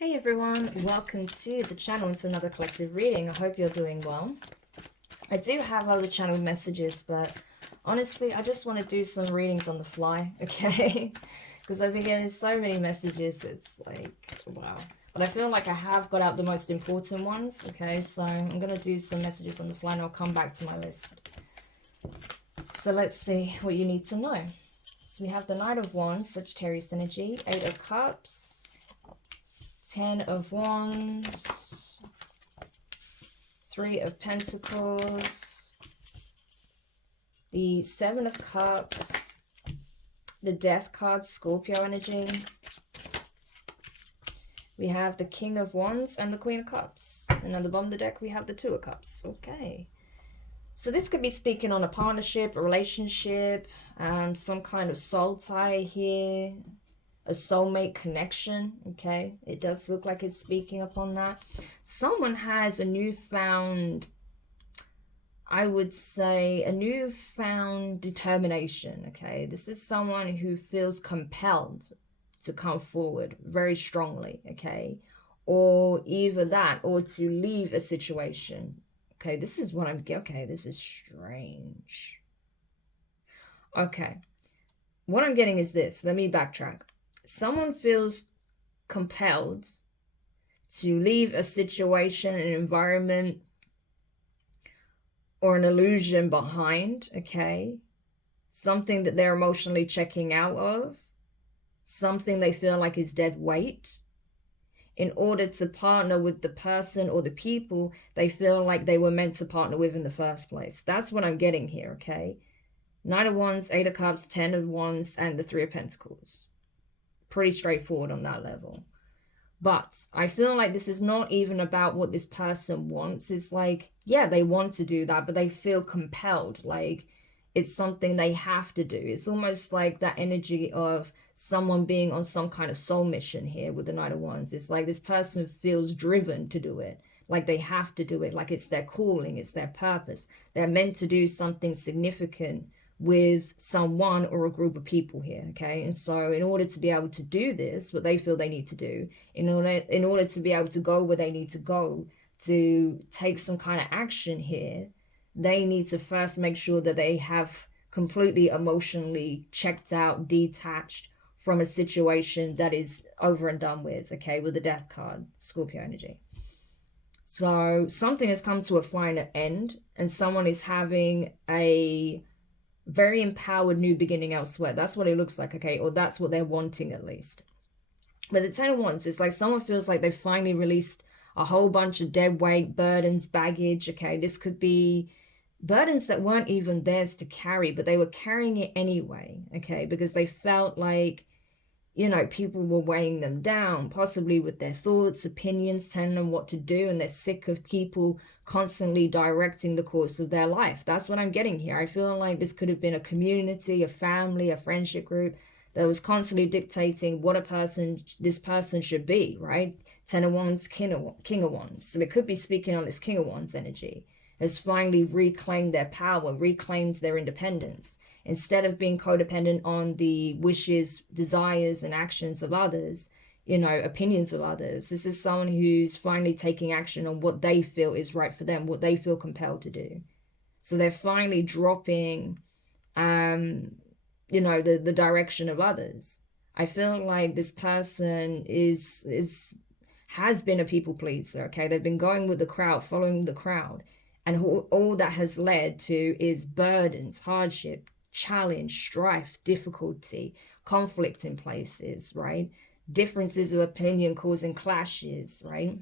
Hey everyone, welcome to the channel and to another collective reading. I hope you're doing well. I do have other channel messages, but honestly, I just want to do some readings on the fly, okay? Because I've been getting so many messages, it's like, wow. But I feel like I have got out the most important ones, okay? So I'm going to do some messages on the fly and I'll come back to my list. So let's see what you need to know. So we have the Knight of Wands, Sagittarius energy, 8 of Cups, 10 of Wands, 3 of Pentacles, the 7 of Cups, the Death card, Scorpio energy. We have the King of Wands and the Queen of Cups. And on the bottom of the deck, we have the 2 of Cups. Okay. So this could be speaking on a partnership, a relationship, some kind of soul tie here. A soulmate connection, okay? It does look like it's speaking upon that. Someone has a newfound, I would say, a newfound determination, okay? This is someone who feels compelled to come forward very strongly, okay? Or either that, or to leave a situation. Okay, this is what I'm, okay, this is strange. Okay, what I'm getting is this. Let me backtrack. Someone feels compelled to leave a situation, an environment, or an illusion behind, okay? Something that they're emotionally checking out of, something they feel like is dead weight, in order to partner with the person or the people they feel like they were meant to partner with in the first place. That's what I'm getting here, okay? Knight of Wands, 8 of Cups, 10 of Wands, and the 3 of Pentacles. Pretty straightforward on that level. But I feel like this is not even about what this person wants. It's like, yeah, they want to do that, but they feel compelled. Like it's something they have to do. It's almost like that energy of someone being on some kind of soul mission here with the Knight of Wands. It's like this person feels driven to do it. Like they have to do it. Like it's their calling. It's their purpose. They're meant to do something significant with someone or a group of people here, okay? And so in order to be able to do this, what they feel they need to do, in order to be able to go where they need to go, to take some kind of action here, they need to first make sure that they have completely emotionally checked out, detached from a situation that is over and done with, okay, with the Death card, Scorpio energy. So something has come to a final end and someone is having a very empowered new beginning elsewhere. That's what it looks like, okay? Or that's what they're wanting at least. But the 10 of Wands, it's like someone feels like they've finally released a whole bunch of dead weight, burdens, baggage, okay? This could be burdens that weren't even theirs to carry, but they were carrying it anyway, okay? Because they felt like, you know, people were weighing them down, possibly with their thoughts, opinions, telling them what to do, and they're sick of people constantly directing the course of their life. That's what I'm getting here. I feel like this could have been a community, a family, a friendship group that was constantly dictating what this person should be, right? 10 of Wands, King of Wands. So it could be speaking on this King of Wands energy, has finally reclaimed their power, reclaimed their independence. Instead of being codependent on the wishes, desires, and actions of others, you know, opinions of others, this is someone who's finally taking action on what they feel is right for them, what they feel compelled to do. So they're finally dropping, you know, the direction of others. I feel like this person has been a people pleaser, okay? They've been going with the crowd, following the crowd. And all that has led to is burdens, hardship, challenge, strife, difficulty, conflict in places, right? Differences of opinion causing clashes, right?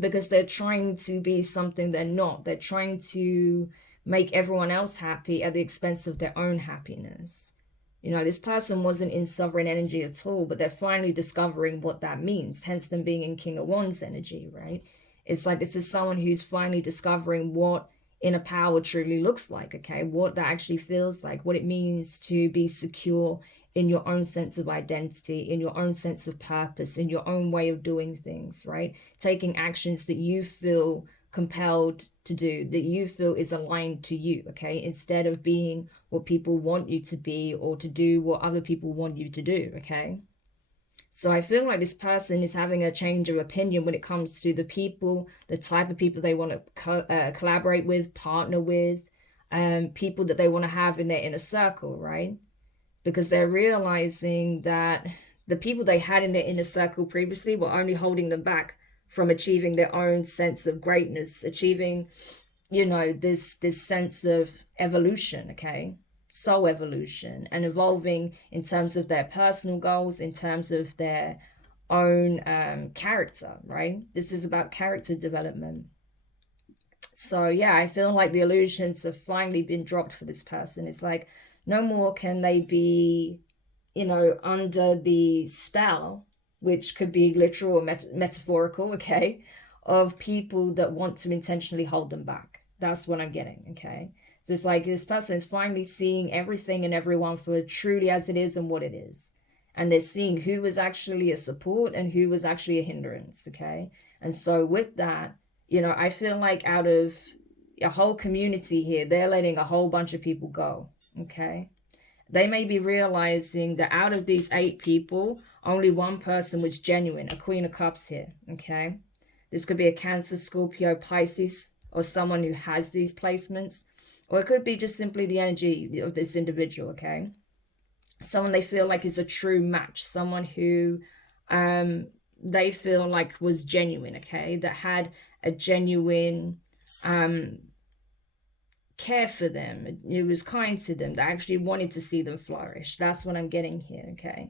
Because they're trying to be something they're not. They're trying to make everyone else happy at the expense of their own happiness. You know, this person wasn't in sovereign energy at all, but they're finally discovering what that means, hence them being in King of Wands energy, right? It's like this is someone who's finally discovering what inner power truly looks like, okay? What that actually feels like, what it means to be secure in your own sense of identity, in your own sense of purpose, in your own way of doing things, right? Taking actions that you feel compelled to do, that you feel is aligned to you, okay? Instead of being what people want you to be or to do what other people want you to do, okay? So I feel like this person is having a change of opinion when it comes to the people, the type of people they want to collaborate with, partner with, people that they want to have in their inner circle, right? Because they're realizing that the people they had in their inner circle previously were only holding them back from achieving their own sense of greatness, achieving, you know, this sense of evolution, okay? Soul evolution, and evolving in terms of their personal goals, in terms of their own character, right? This is about character development. So yeah, I feel like the illusions have finally been dropped for this person. It's like no more can they be, you know, under the spell, which could be literal or metaphorical, okay, of people that want to intentionally hold them back. That's what I'm getting, okay? So it's like this person is finally seeing everything and everyone for truly as it is and what it is. And they're seeing who was actually a support and who was actually a hindrance, okay? And so with that, you know, I feel like out of a whole community here, they're letting a whole bunch of people go, okay? They may be realizing that out of these 8 people, only one person was genuine, a Queen of Cups here, okay? This could be a Cancer, Scorpio, Pisces, or someone who has these placements. Or it could be just simply the energy of this individual, okay? Someone they feel like is a true match. Someone who they feel like was genuine, okay? That had a genuine care for them. It was kind to them. That actually wanted to see them flourish. That's what I'm getting here, okay?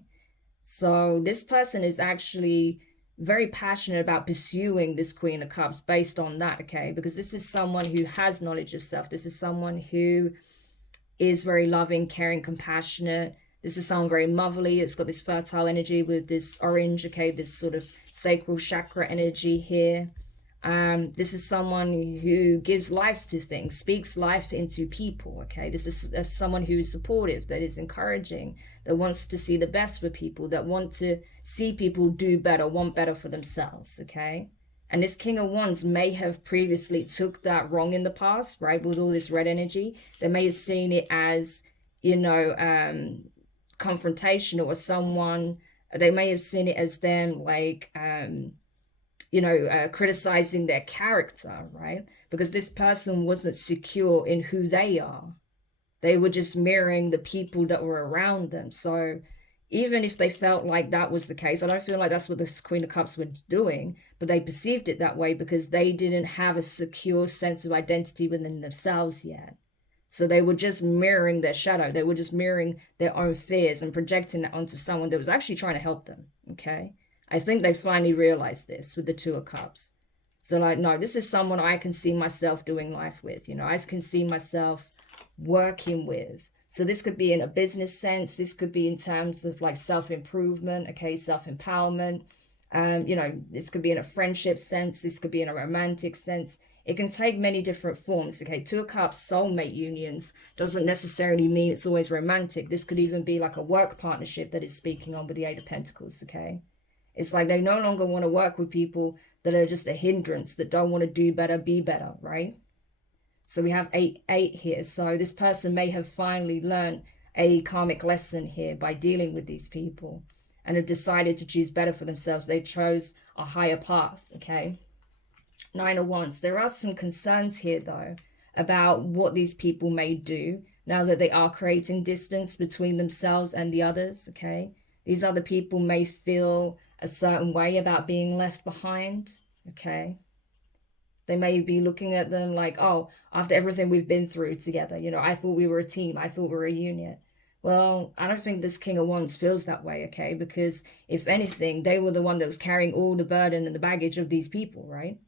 So this person is actually very passionate about pursuing this Queen of Cups based on that, okay? Because this is someone who has knowledge of self. This is someone who is very loving, caring, compassionate. This is someone very motherly. It's got this fertile energy with this orange, okay? This sort of sacral chakra energy here. This is someone who gives life to things, speaks life into people, okay? This is someone who is supportive, that is encouraging, that wants to see the best for people, that want to see people do better, want better for themselves, okay? And this King of Wands may have previously took that wrong in the past, right? With all this red energy, they may have seen it as, you know, confrontational, or someone, they may have seen it as them like, you know, criticizing their character, right? Because this person wasn't secure in who they are. They were just mirroring the people that were around them. So even if they felt like that was the case, I don't feel like that's what this Queen of Cups was doing, but they perceived it that way because they didn't have a secure sense of identity within themselves yet. So they were just mirroring their shadow. They were just mirroring their own fears and projecting that onto someone that was actually trying to help them, okay? I think they finally realized this with the Two of Cups. So like, no, this is someone I can see myself doing life with, you know, I can see myself working with. So this could be in a business sense. This could be in terms of like self-improvement, okay, self-empowerment. You know, this could be in a friendship sense. This could be in a romantic sense. It can take many different forms, okay? Two of Cups, soulmate unions, doesn't necessarily mean it's always romantic. This could even be like a work partnership that is speaking on with the Eight of Pentacles, okay? It's like they no longer want to work with people that are just a hindrance, that don't want to do better, be better, right? So we have 8 here. So this person may have finally learned a karmic lesson here by dealing with these people and have decided to choose better for themselves. They chose a higher path, okay? 9 of Wands. There are some concerns here, though, about what these people may do now that they are creating distance between themselves and the others, okay? These other people may feel a certain way about being left behind, okay? They may be looking at them like, oh, after everything we've been through together, you know, I thought we were a team. I thought we were a unit. Well, I don't think this King of Wands feels that way, okay? Because if anything, they were the one that was carrying all the burden and the baggage of these people, right?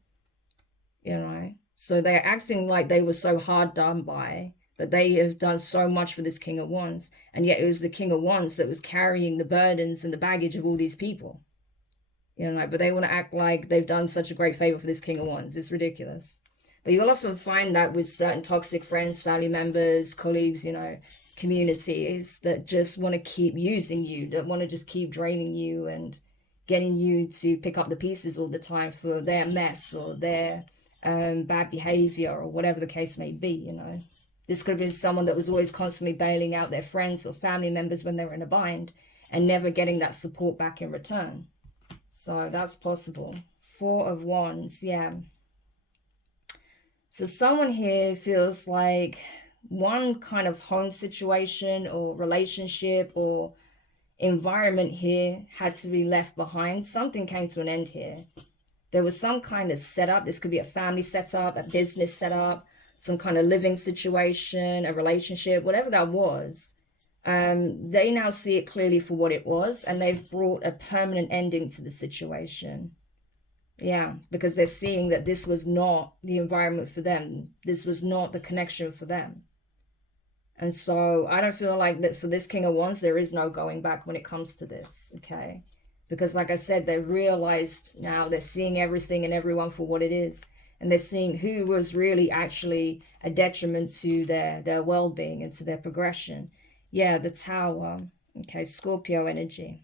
You know? So they're acting like they were so hard done by, that they have done so much for this King of Wands. And yet it was the King of Wands that was carrying the burdens and the baggage of all these people. You know, but they want to act like they've done such a great favor for this King of Wands. It's ridiculous. But you'll often find that with certain toxic friends, family members, colleagues, you know, communities that just want to keep using you, that want to just keep draining you and getting you to pick up the pieces all the time for their mess or their bad behavior or whatever the case may be, you know. This could have been someone that was always constantly bailing out their friends or family members when they were in a bind. and never getting that support back in return. So that's possible. Four of Wands, yeah. So someone here feels like one kind of home situation or relationship or environment here had to be left behind. Something came to an end here. There was some kind of setup. This could be a family setup, a business setup, some kind of living situation, a relationship, whatever that was. They now see it clearly for what it was, and they've brought a permanent ending to the situation. Yeah, because they're seeing that this was not the environment for them. This was not the connection for them. And so I don't feel like that for this King of Wands, there is no going back when it comes to this, okay? Because like I said, they've realized now, they're seeing everything and everyone for what it is. And they're seeing who was really actually a detriment to their well-being and to their progression. Yeah, the Tower. Okay, Scorpio energy.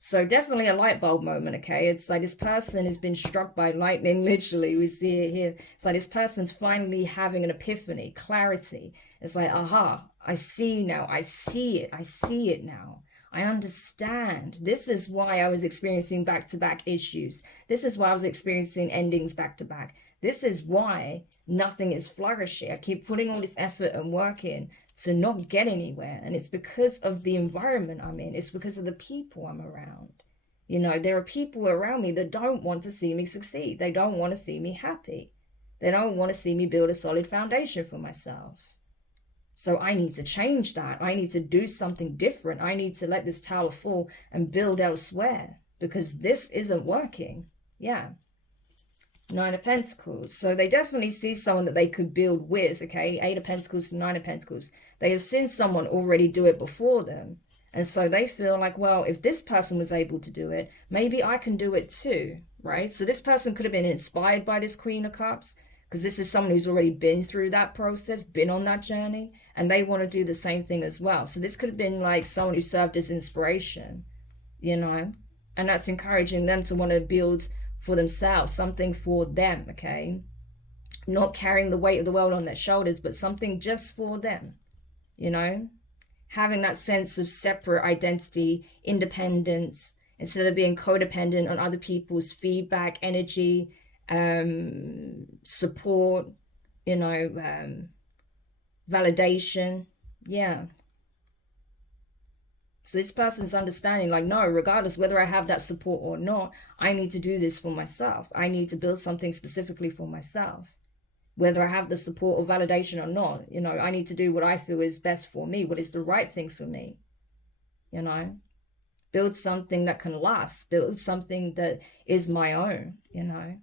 So definitely a light bulb moment, okay? It's like this person has been struck by lightning, literally. We see it here. It's like this person's finally having an epiphany, clarity. It's like, aha, I see now. I see it. I see it now. I understand. This is why I was experiencing back-to-back issues. This is why I was experiencing endings back-to-back. This is why nothing is flourishing. I keep putting all this effort and work in to not get anywhere. And it's because of the environment I'm in. It's because of the people I'm around. You know, there are people around me that don't want to see me succeed. They don't want to see me happy. They don't want to see me build a solid foundation for myself. So I need to change that. I need to do something different. I need to let this tower fall and build elsewhere, because this isn't working. Yeah. Nine of Pentacles. So they definitely see someone that they could build with, okay? Eight of Pentacles to Nine of Pentacles. They have seen someone already do it before them. And so they feel like, well, if this person was able to do it, maybe I can do it too, right? So this person could have been inspired by this Queen of Cups, because this is someone who's already been through that process, been on that journey, and they want to do the same thing as well. So this could have been like someone who served as inspiration, you know? And that's encouraging them to want to build for themselves, something for them, okay? Not carrying the weight of the world on their shoulders, but something just for them, you know? Having that sense of separate identity, independence, instead of being codependent on other people's feedback, energy, support, you know, validation. Yeah. So this person's understanding, like, no, regardless whether I have that support or not, I need to do this for myself. I need to build something specifically for myself. Whether I have the support or validation or not, you know, I need to do what I feel is best for me, what is the right thing for me, you know. Build something that can last. Build something that is my own, you know.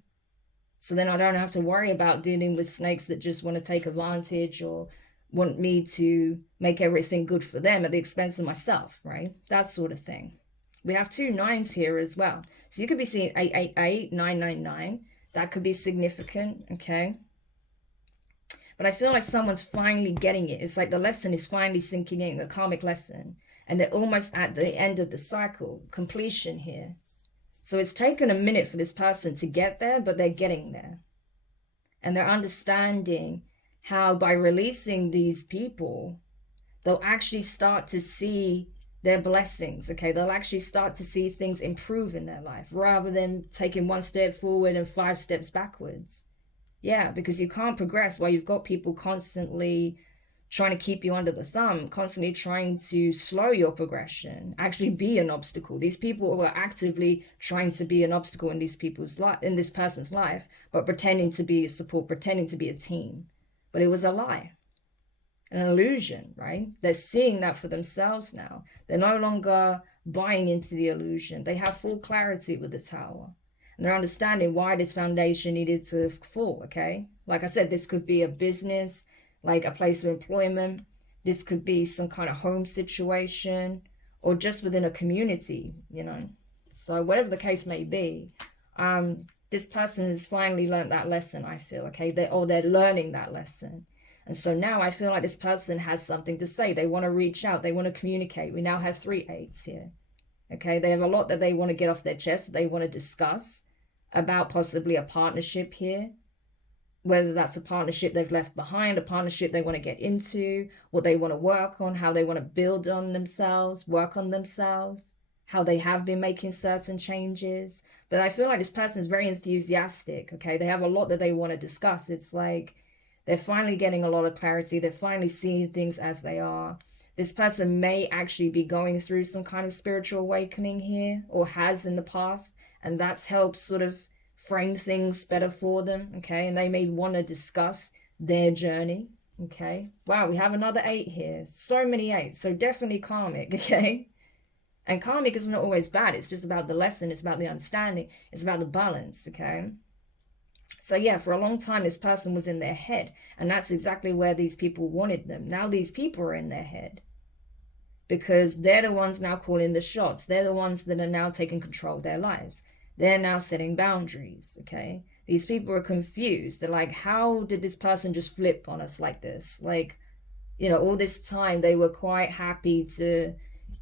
So then I don't have to worry about dealing with snakes that just want to take advantage or want me to make everything good for them at the expense of myself, right? That sort of thing. We have two nines here as well. So you could be seeing 888, 999. That could be significant, okay? But I feel like someone's finally getting it. It's like the lesson is finally sinking in, the karmic lesson. And they're almost at the end of the cycle, completion here. So it's taken a minute for this person to get there, but they're getting there. And they're understanding how by releasing these people, they'll actually start to see their blessings, okay? They'll actually start to see things improve in their life rather than taking one step forward and 5 steps backwards. Yeah, because you can't progress while you've got people constantly trying to keep you under the thumb, constantly trying to slow your progression, actually be an obstacle. These people are actively trying to be an obstacle in these people's life, in this person's life, but pretending to be a support, pretending to be a team. But it was a lie, an illusion, right? They're seeing that for themselves now. They're no longer buying into the illusion. They have full clarity with the tower. And they're understanding why this foundation needed to fall, okay? Like I said, this could be a business, like a place of employment. This could be some kind of home situation or just within a community, you know? So whatever the case may be, this person has finally learned that lesson, I feel, okay? They're learning that lesson. And so now I feel like this person has something to say. They want to reach out. They want to communicate. We now have 3 8s here, okay? They have a lot that they want to get off their chest, that they want to discuss about possibly a partnership here, whether that's a partnership they've left behind, a partnership they want to get into, what they want to work on, how they want to build on themselves, work on themselves, how they have been making certain changes. But I feel like this person is very enthusiastic, okay? They have a lot that they want to discuss. It's like they're finally getting a lot of clarity. They're finally seeing things as they are. This person may actually be going through some kind of spiritual awakening here, or has in the past, and that's helped sort of frame things better for them, okay? And they may want to discuss their journey, okay? Wow, we have another 8 here. So many 8s. So definitely karmic, okay? And karmic is not always bad. It's just about the lesson. It's about the understanding. It's about the balance, okay? So yeah, for a long time, this person was in their head. And that's exactly where these people wanted them. Now these people are in their head, because they're the ones now calling the shots. They're the ones that are now taking control of their lives. They're now setting boundaries, okay? These people are confused. They're like, how did this person just flip on us like this? Like, you know, all this time they were quite happy to,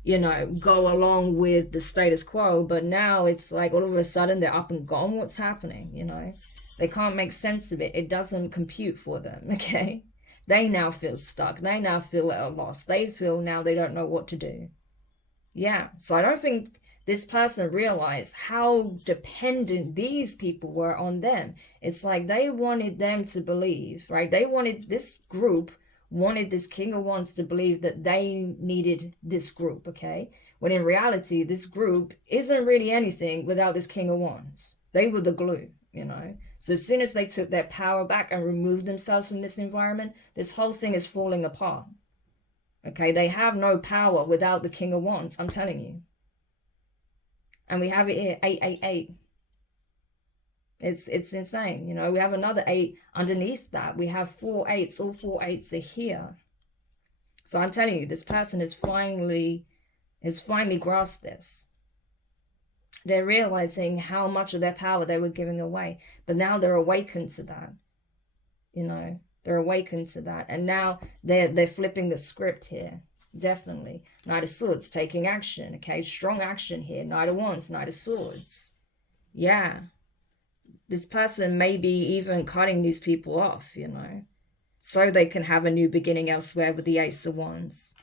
you know, go along with the status quo, but now it's like all of a sudden they're up and gone. What's happening, you know? They can't make sense of it. It doesn't compute for them, okay? They now feel stuck. They now feel at a loss. They feel now they don't know what to do. Yeah, so I don't think this person realized how dependent these people were on them. It's like they wanted them to believe, right? They wanted, this group wanted this King of Wands to believe that they needed this group, okay? When in reality, this group isn't really anything without this King of Wands. They were the glue, you know? So as soon as they took their power back and removed themselves from this environment, this whole thing is falling apart. Okay, they have no power without the King of Wands, I'm telling you. And we have it here, 888. It's insane, you know. We have another 8 underneath that. We have 4 8s. All 4 8s are here. So I'm telling you, this person has finally grasped this. They're realizing how much of their power they were giving away. But now they're awakened to that. You know, they're awakened to that. And now they're flipping the script here. Definitely. Knight of Swords, taking action. Okay, strong action here. Knight of Wands, Knight of Swords. Yeah. This person may be even cutting these people off, you know, so they can have a new beginning elsewhere with the Ace of Wands.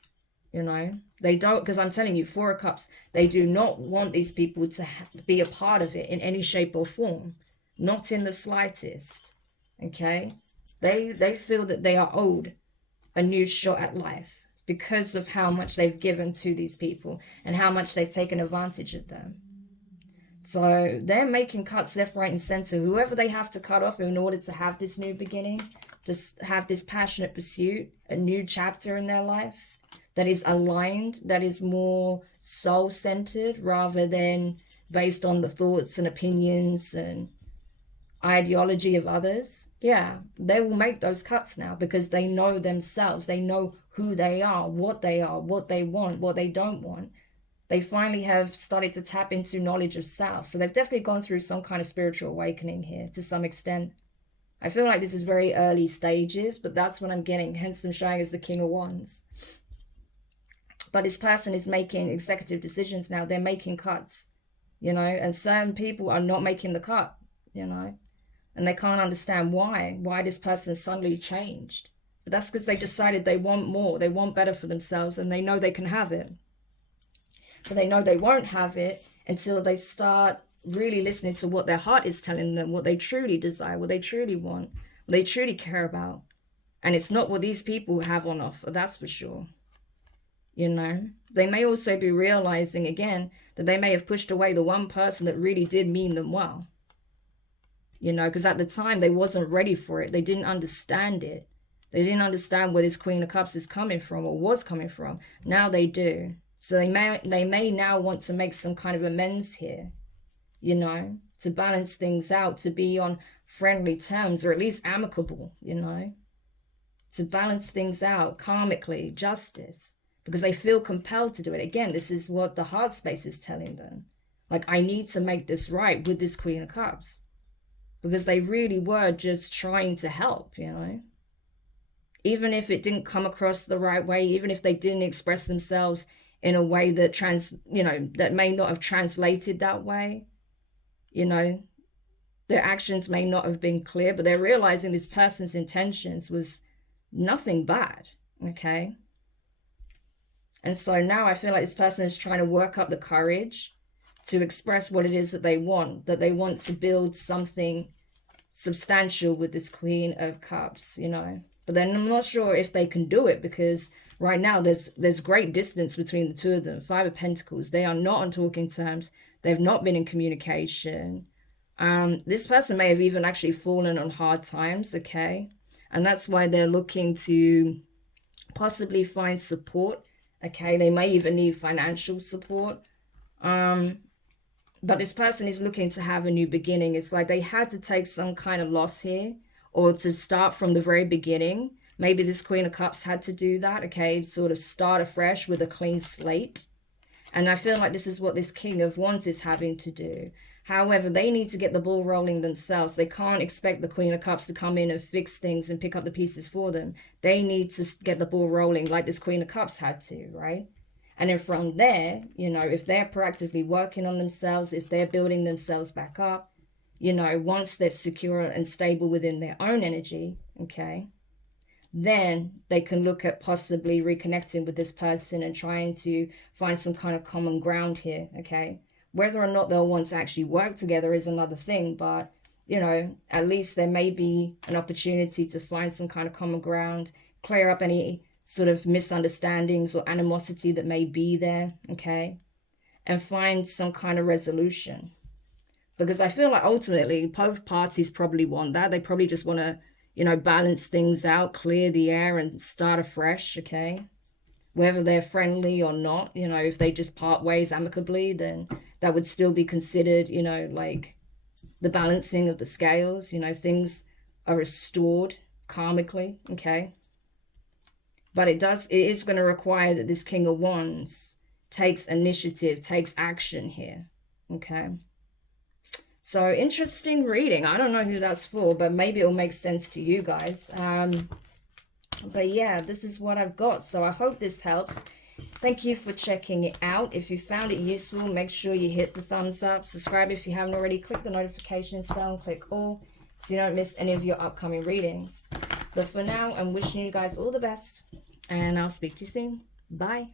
You know, they don't, because I'm telling you, 4 of Cups, they do not want these people to be a part of it in any shape or form. Not in the slightest. Okay? They feel that they are owed a new shot at life because of how much they've given to these people and how much they've taken advantage of them. So they're making cuts left, right, and center. Whoever they have to cut off in order to have this new beginning, to have this passionate pursuit, a new chapter in their life that is aligned, that is more soul-centered rather than based on the thoughts and opinions and ideology of others. Yeah, they will make those cuts now because they know themselves. They know who they are, what they want, what they don't want. They finally have started to tap into knowledge of self. So they've definitely gone through some kind of spiritual awakening here to some extent. I feel like this is very early stages, but that's what I'm getting. Hence them showing as the King of Wands. But this person is making executive decisions now. They're making cuts, you know, and certain people are not making the cut, you know, and they can't understand why this person suddenly changed. But that's because they decided they want more. They want better for themselves, and they know they can have it. But they know they won't have it until they start really listening to what their heart is telling them, what they truly desire, what they truly want, what they truly care about. And it's not what these people have on offer, that's for sure. You know, they may also be realizing again that they may have pushed away the one person that really did mean them well. You know, because at the time they wasn't ready for it. They didn't understand it. They didn't understand where this Queen of Cups is coming from or was coming from. Now they do. So they may now want to make some kind of amends here, you know, to balance things out, to be on friendly terms or at least amicable, you know, to balance things out karmically, justice, because they feel compelled to do it. Again, this is what the heart space is telling them. Like, I need to make this right with this Queen of Cups, because they really were just trying to help, you know, even if it didn't come across the right way, even if they didn't express themselves in a way that that may not have translated that way, you know, Their actions may not have been clear, but they're realizing this person's intentions was nothing bad, okay? And so now I feel like this person is trying to work up the courage to express what it is that they want to build something substantial with this Queen of Cups, you know. But then I'm not sure if they can do it, because right now there's great distance between the two of them. Five of Pentacles, they are not on talking terms. They've not been in communication. This person may have even actually fallen on hard times, okay? And that's why they're looking to possibly find support, okay? They may even need financial support. But this person is looking to have a new beginning. It's like they had to take some kind of loss here, or to start from the very beginning. Maybe this Queen of Cups had to do that, okay? Sort of start afresh with a clean slate. And I feel like this is what this King of Wands is having to do. However, they need to get the ball rolling themselves. They can't expect the Queen of Cups to come in and fix things and pick up the pieces for them. They need to get the ball rolling like this Queen of Cups had to, right? And then from there, you know, if they're proactively working on themselves, if they're building themselves back up, you know, once they're secure and stable within their own energy, okay, then they can look at possibly reconnecting with this person and trying to find some kind of common ground here, okay? Whether or not they'll want to actually work together is another thing, but, you know, at least there may be an opportunity to find some kind of common ground, clear up any sort of misunderstandings or animosity that may be there, okay? And find some kind of resolution. Because I feel like ultimately both parties probably want that. They probably just want to, you know, balance things out, clear the air and start afresh, okay? Whether they're friendly or not, you know, if they just part ways amicably, then that would still be considered, you know, like the balancing of the scales, you know, things are restored karmically, okay? But it is going to require that this King of Wands takes initiative, takes action here, okay? So interesting reading. I don't know who that's for, but maybe it'll make sense to you guys. But yeah, this is what I've got. So I hope this helps. Thank you for checking it out. If you found it useful, make sure you hit the thumbs up. Subscribe if you haven't already. Click the notifications down. Click all so you don't miss any of your upcoming readings. But for now, I'm wishing you guys all the best. And I'll speak to you soon. Bye.